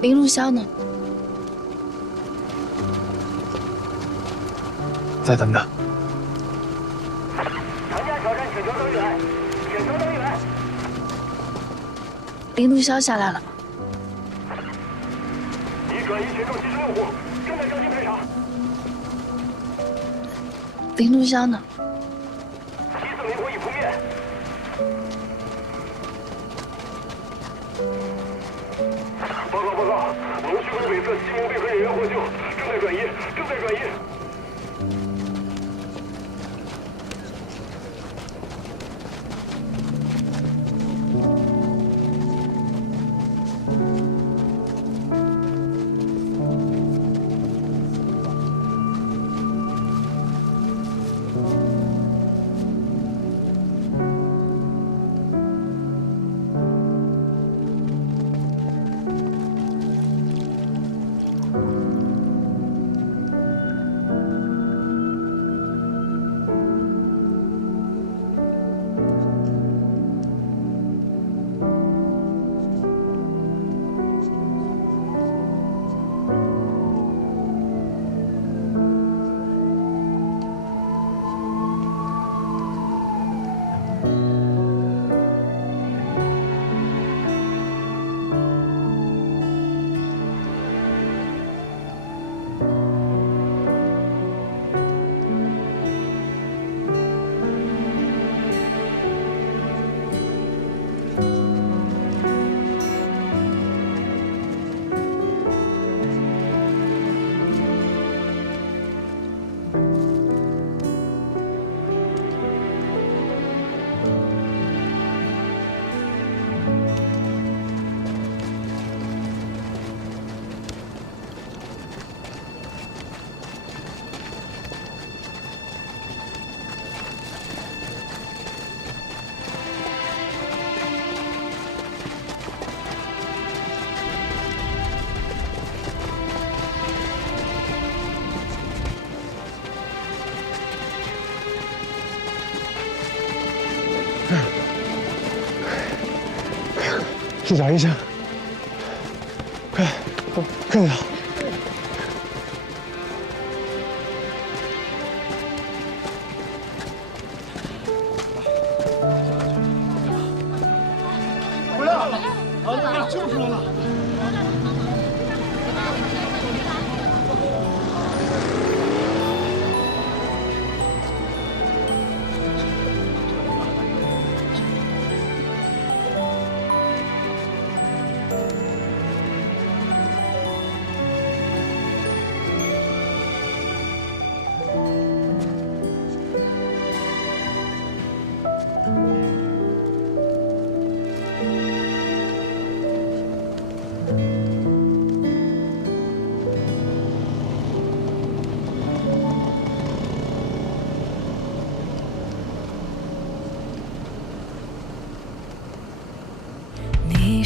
林路潇呢？再等等。参加挑战请求增援，请求增援。林路潇下来了。已转移群众七十六户，正在交接排查。林路潇呢？报告报告，龙须沟北侧七名被困人员获救，正在转移，正在转移。去找医生，快，快点！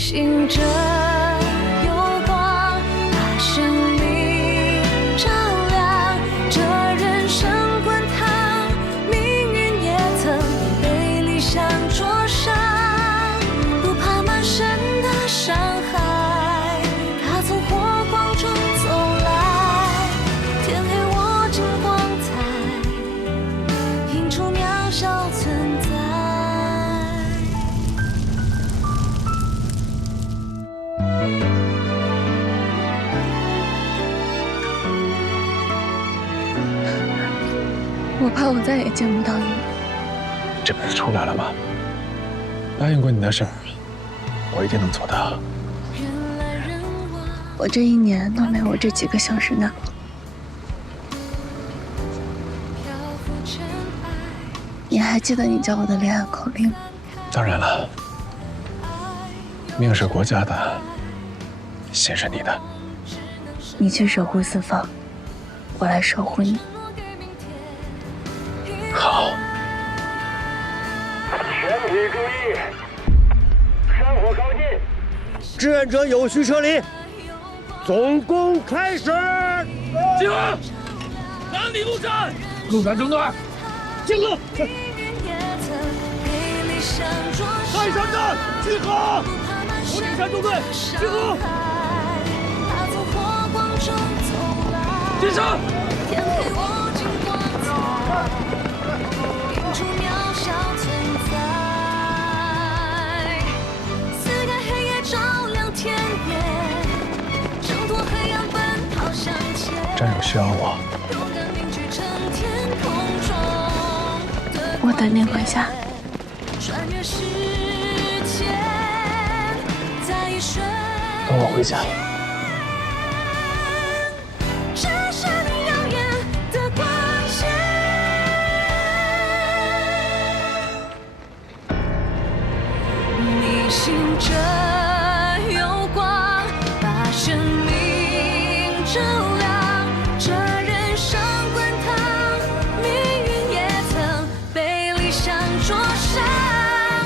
醒着我怕我再也见不到你。这不是出来了吗？答应过你的事儿，我一定能做到。我这一年都没有这几个小时难你还记得你教我的恋爱口令吗？当然了，命是国家的，心是你的。你去守护四方，我来守护你。请注意，山火靠近，志愿者有序撤离。总攻开始、十四、南五、路山，路山中八、十九、二十、三集合、五十、山中队，集合，进山、他有需要我，我等你回家。等我回家。